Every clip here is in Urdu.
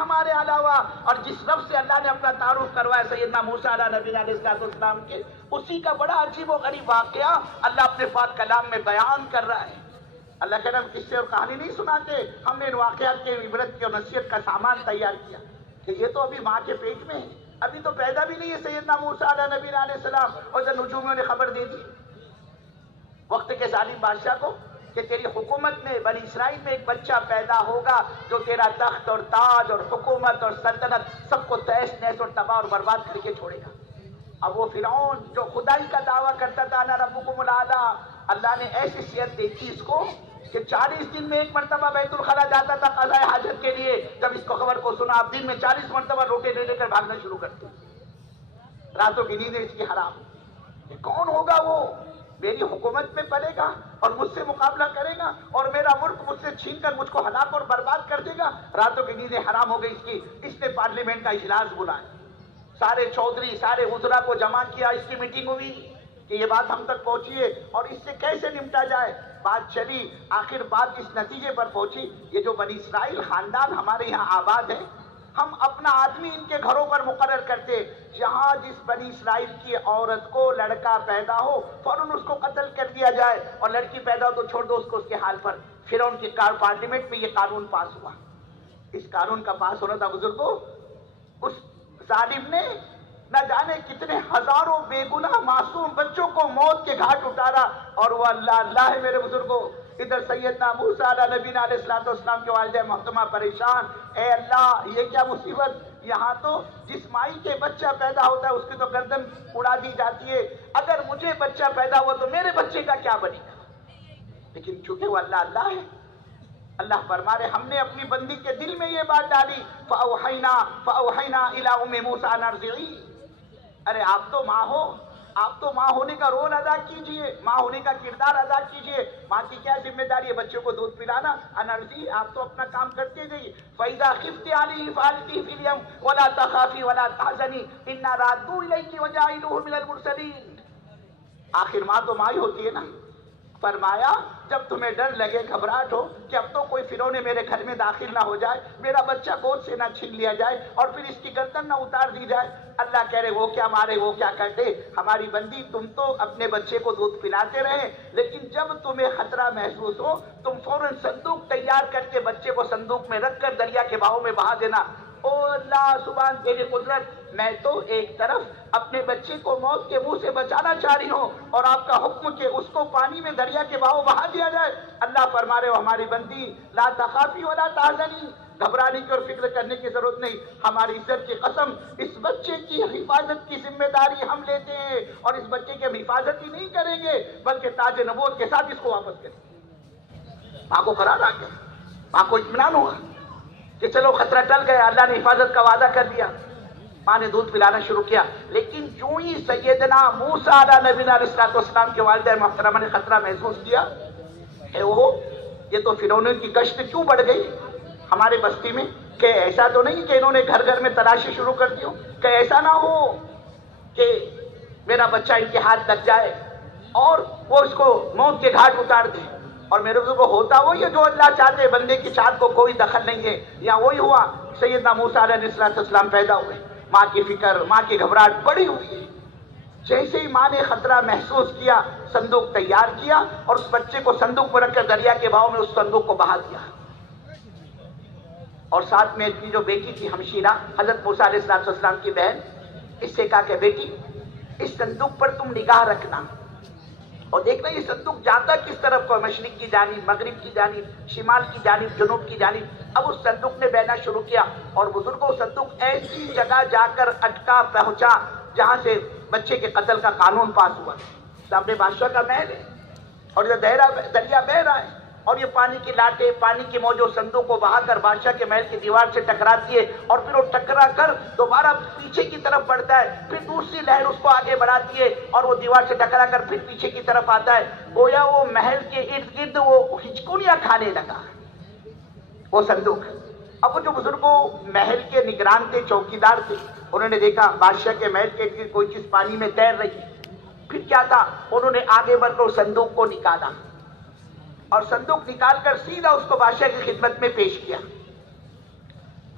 ہمارے علاوہ، اور جس رب سے اللہ نے اپنا تعارف کروایا سیدنا موسیٰ علیہ نبی علیہ السلام کے، اسی کا بڑا عجیب و غریب واقعہ اللہ اپنے پاک کلام میں بیان کر رہا ہے۔ اللہ کے نام قصے اور کہانی نہیں سناتے، ہم نے ان واقعات کے عبرت کی اور نصیحت کا سامان تیار کیا کہ یہ تو ابھی ماں کے پیٹ میں ہے، ابھی تو پیدا بھی نہیں ہے سیدنا موسیٰ علیہ نبی علیہ السلام، اور جب نجومیوں نے خبر دے دی وقت کے ظالم بادشاہ کو کہ تیری حکومت میں بنی اسرائیل میں ایک بچہ پیدا ہوگا جو تیرا تخت اور تاج اور حکومت اور سلطنت سب کو تہس نہس اور تباہ اور برباد کر کے چھوڑے گا۔ اب وہ فرعون جو خدائی کا دعویٰ کرتا تھا انا ربکم الاعلیٰ، اللہ نے ایسی صحت دیکھی اس کو کہ 40 دن میں ایک مرتبہ بیت الخلا جاتا تھا قضاء حاجت کے لیے۔ جب اس کو خبر کو سنا، اب دن میں 40 مرتبہ روٹے لے کر بھاگنا شروع کرتے، راتوں کی نیندیں اس کی حرام۔ یہ کون ہوگا وہ میری حکومت میں پڑے گا اور مجھ سے مقابلہ کرے گا اور میرا ملک مجھ سے چھین کر مجھ کو ہلاک اور برباد کر دے گا؟ راتوں کی نیندیں حرام ہو گئی اس کی۔ اس نے پارلیمنٹ کا اجلاس بلایا، سارے چودھری سارے وزراء کو جمع کیا، اس کی میٹنگ ہوئی کہ یہ بات ہم تک پہنچی ہے اور اس سے کیسے نمٹا جائے۔ بات چلی، آخر بات اس نتیجے پر پہنچی، یہ جو بنی اسرائیل خاندان ہمارے یہاں آباد ہے، ہم اپنا آدمی ان کے گھروں پر مقرر کرتے، جہاں جس بنی اسرائیل کی عورت کو لڑکا پیدا ہو فوراً اس کو قتل کر دیا جائے، اور لڑکی پیدا ہو تو چھوڑ دو اس کو اس کے حال پر۔ پھر ان کی پارلیمنٹ میں یہ قانون پاس ہوا۔ اس قانون کا پاس ہونا تھا بزرگوں، اس ظالم نے نہ جانے کتنے ہزاروں بے گناہ معصوم بچوں کو موت کے گھاٹ اتارا، اور وہ اللہ ہے میرے بزرگوں۔ ادھر سیدنا موسیٰ علیہ نبی علیہ السلام کے والدہ محترمہ پریشان، اے اللہ یہ کیا مصیبت، یہاں تو جس مائی کے بچہ پیدا ہوتا ہے اس کی تو گردن اڑا دی جاتی ہے، اگر مجھے بچہ پیدا ہوا تو میرے بچے کا کیا بنے گا؟ لیکن چونکہ وہ اللہ ہے، اللہ فرما رہے ہم نے اپنی بندی کے دل میں یہ بات ڈالی، فَأَوْحَيْنَا إِلَىٰ أُمِّ مُوسَىٰ أَنْ أَرْضِعِيهِ۔ ارے آپ تو ماں ہو، آپ تو ماں ہونے کا رول ادا کیجئے، ماں ہونے کا کردار ادا کیجئے۔ ماں کی کیا ذمہ داری ہے؟ بچے کو دودھ پلانا، انرجی، آپ تو اپنا کام کرتے جائیے۔ فَإِذَا خِفْتِ عَلَيْهِ فَأَلْقِيهِ فِي الْيَمِّ وَلَا تَخَافِي وَلَا تَحْزَنِي إِنَّا رَادُّوهُ إِلَيْكِ وَجَاعِلُوهُ مِنَ الْمُرْسَلِينَ۔ آخر ماں تو ماں ہی ہوتی ہے نا۔ فرمایا جب تمہیں ڈر لگے، گھبراہٹ ہو کہ اب تو کوئی فرعون میرے گھر میں داخل نہ ہو جائے، میرا بچہ گود سے نہ چھین لیا جائے اور پھر اس کی گردن نہ اتار دی جائے، اللہ کہہ رہے وہ کیا مارے وہ کیا کرتے، ہماری بندی تم تو اپنے بچے کو دودھ پلاتے رہے، لیکن جب تمہیں خطرہ محسوس ہو تم فوراً صندوق تیار کر کے بچے کو صندوق میں رکھ کر دریا کے بہاؤ میں بہا دینا۔ او اللہ سبحان تیری قدرت، میں تو ایک طرف اپنے بچے کو موت کے منہ سے بچانا چاہ رہی ہوں اور آپ کا حکم کہ اس کو پانی میں دریا کے بہاؤ بہا دیا جائے۔ اللہ فرما رہے ہو ہماری بندی لا تخافی ولا تحزنی، گھبرانے کی اور فکر کرنے کی ضرورت نہیں، ہماری عزت کی قسم اس بچے کی حفاظت کی ذمہ داری ہم لیتے ہیں، اور اس بچے کی ہم حفاظت ہی نہیں کریں گے بلکہ تاج نبوت کے ساتھ اس کو واپس کریں گے۔ ماں کو قرار آ گیا، ماں کو اطمینان ہوا کہ چلو خطرہ ٹل گیا، اللہ نے حفاظت کا وعدہ کر دیا۔ ماں نے دودھ پلانا شروع کیا، لیکن جو ہی سیدنا موسیٰ علیہ نبی علیہ السلام کے والدہ محترمہ نے خطرہ محسوس کیا، اے وہ یہ تو فرعون کی گشت کیوں بڑھ گئی ہمارے بستی میں، کہ ایسا تو نہیں کہ انہوں نے گھر گھر میں تلاشی شروع کر دی ہو، کہ ایسا نہ ہو کہ میرا بچہ ان کے ہاتھ لگ جائے اور وہ اس کو موت کے گھاٹ اتار دے۔ اور میرے بزرگوں ہوتا وہی ہے جو اللہ چاہتے، بندے کی چاہت کو کوئی دخل نہیں ہے۔ یا وہی ہوا، سیدنا موسیٰ علیہ السلام پیدا ہوئے، ماں کی فکر ماں کی گھبراہٹ بڑی ہوئی ہے۔ جیسے ہی ماں نے خطرہ محسوس کیا صندوق تیار کیا اور اس بچے کو صندوق میں رکھ کر دریا کے بہاؤ میں اس صندوق کو بہا دیا، اور ساتھ میں اپنی جو بیٹی تھی ہمشیرہ حضرت موسیٰ علیہ السلام کی بہن، اس سے کہا کہ بیٹی اس صندوق پر تم نگاہ رکھنا اور دیکھنا یہ صندوق جاتا کس طرف کو، مشرق کی جانب، مغرب کی جانب، شمال کی جانب، جنوب کی جانب۔ اب اس صندوق نے بہنا شروع کیا اور بزرگوں صندوق ایسی جگہ جا کر اٹکا پہنچا جہاں سے بچے کے قتل کا قانون پاس ہوا۔ سامنے بادشاہ کا محل ہے اور یہ دریا بہہ رہا ہے اور یہ پانی کی لاٹیں، پانی کی موجوں صندوق کو بہا کر بادشاہ کے محل کی دیوار سے ٹکراتی ہے، اور پھر وہ ٹکرا کر دوبارہ پیچھے کی طرف بڑھتا ہے، پھر دوسری لہر اس کو آگے بڑھاتی ہے اور وہ دیوار سے ٹکرا کر پھر پیچھے کی طرف آتا ہے، گویا وہ محل کے ارد گرد وہ ہچکولیاں کھانے لگا وہ صندوق۔ اب وہ جو بزرگوں محل کے نگران تھے، چوکیدار تھے، انہوں نے دیکھا بادشاہ کے محل کے ارد کوئی چیز پانی میں تیر رہی ہے۔ پھر کیا تھا، انہوں نے آگے بڑھ کر صندوق کو نکالا اور صندوق نکال کر سیدھا اس کو بادشاہ کی خدمت میں پیش کیا۔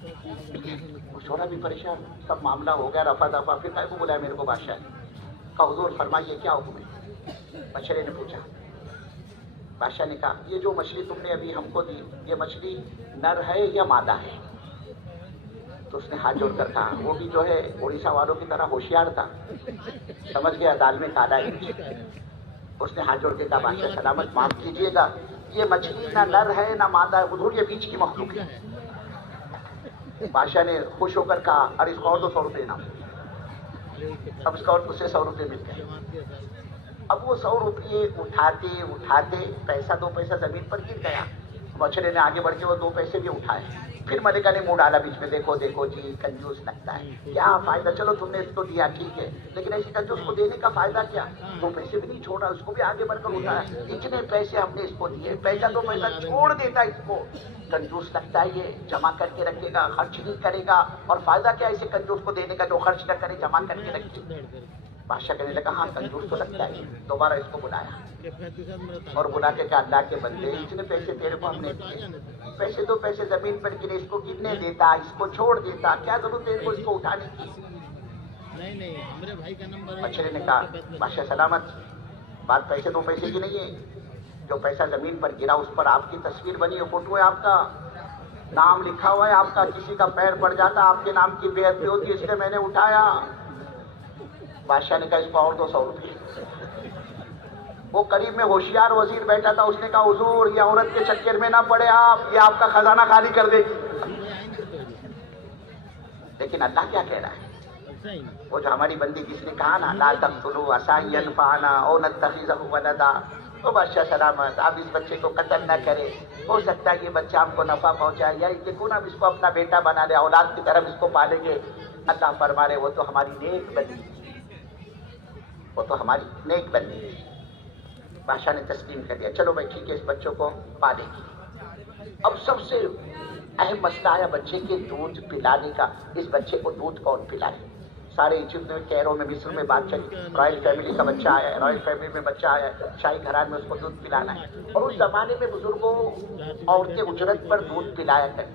چھوڑا بھی پریشان، سب معاملہ ہو گیا رفع دفع، پھر کہا کو بلایا میرے کو بادشاہ نے کہا حضور فرمائیے کیا حکم ہے؟ بچڑے نے پوچھا، بادشاہ نے کہا یہ جو مچھلی تم نے ابھی ہم کو دی یہ مچھلی نر ہے یا مادہ ہے؟ تو اس نے ہاتھ جوڑ کر کہا، وہ بھی جو ہے اڑیسہ والوں کی طرح ہوشیار تھا، سمجھ گیا دال میں کالا ہے۔ اس نے ہاتھ جوڑ کے کہا بادشاہ سلامت معاف کیجیے گا، یہ مچھلی نہ نر ہے نہ مادہ ہے، حضور یہ بیچ کی مخلوق ہے۔ بادشاہ نے خوش ہو کر کہا اور اس کو اور 200 روپے انعام۔ اب اس کا اور اسے 100 روپے مل گئے۔ اب وہ 100 روپے اٹھاتے اٹھاتے پیسہ 2 پیسہ زمین پر گر گیا۔ بچڑے نے آگے بڑھ کے وہ 2 پیسے بھی اٹھائے، پھر ملکہ نے منہ ڈالا بیچ میں، دیکھو دیکھو جی کنجوس لگتا ہے، کیا فائدہ، چلو تم نے اس کو دیا ٹھیک ہے، لیکن ایسے کنجوس کو دینے کا فائدہ کیا؟ 2 پیسے بھی نہیں چھوڑا، اس کو بھی آگے بڑھ کر اٹھایا، اتنے پیسے ہم نے اس کو دیے، پیسہ 2 پیسہ چھوڑ دیتا اس کو، کنجوس لگتا ہے یہ، جمع کر کے رکھے گا، خرچ نہیں کرے گا، اور فائدہ کیا ایسے کنجوس کو دینے کا جو خرچ نہ کرے، جمع کر کے رکھے۔ بادشاہ کہنے لگا ہاں کنجوس تو لگتا ہے، دوبارہ اس کو بلایا اور بلا کے کہا اللہ کے بندے اتنے پیسے تیرے کو ہم نے دیے، پیسے 2 پیسے زمین پر گرے، اس کو گرنے دیتا، اس کو چھوڑ دیتا، کیا ضرورت ہے اس کو اٹھانے کی؟ بچڑے نے کہا بادشاہ سلامت، بات پیسے 2 پیسے کی نہیں ہے، جو پیسہ زمین پر گرا اس پر آپ کی تصویر بنی ہے، فوٹو ہے آپ کا، نام لکھا ہوا ہے آپ کا، کسی کا پیر پڑ جاتا آپ کے نام کی بے عزتی ہوتی ہے، اس لیے میں نے اٹھایا۔ بادشاہ نے کہا اس کو اور 200 روپے۔ وہ قریب میں ہوشیار وزیر بیٹھا تھا، اس نے کہا حضور یہ عورت کے چکر میں نہ پڑے آپ، یہ آپ کا خزانہ خالی کر دے گی۔ لیکن اللہ کیا کہہ رہا ہے؟ وہ جو ہماری بندی جس نے کہا نا لا تقتلوا عسى ان ينفعنا او نتخذه ولدا، تو بادشاہ سلامت آپ اس بچے کو قتل نہ کرے، ہو سکتا ہے یہ بچہ ہم کو نفع پہنچائے، یا دیکھو نا ہم اس کو اپنا بیٹا بنا لے، اولاد کی طرف اس کو پالیں گے۔ اللہ فرما رہے وہ تو ہماری نیک بندی، وہ تو ہماری نیک بندی ہے۔ بادشاہ نے تسلیم کر دیا، چلو بھائی ٹھیک ہے اس بچوں کو پالے گی۔ اب سب سے اہم مسئلہ آیا بچے کے دودھ پلانے کا، اس بچے کو دودھ کون پلائے؟ سارے ایجپٹ میں، کیرو میں، مصر میں بات چلی، رائل فیملی کا بچہ آیا ہے، رائل فیملی میں بچہ آیا ہے، شاہی گھران میں اس کو دودھ پلانا ہے، اور اس زمانے میں بزرگوں عورتیں اجرت پر دودھ پلایا کرتی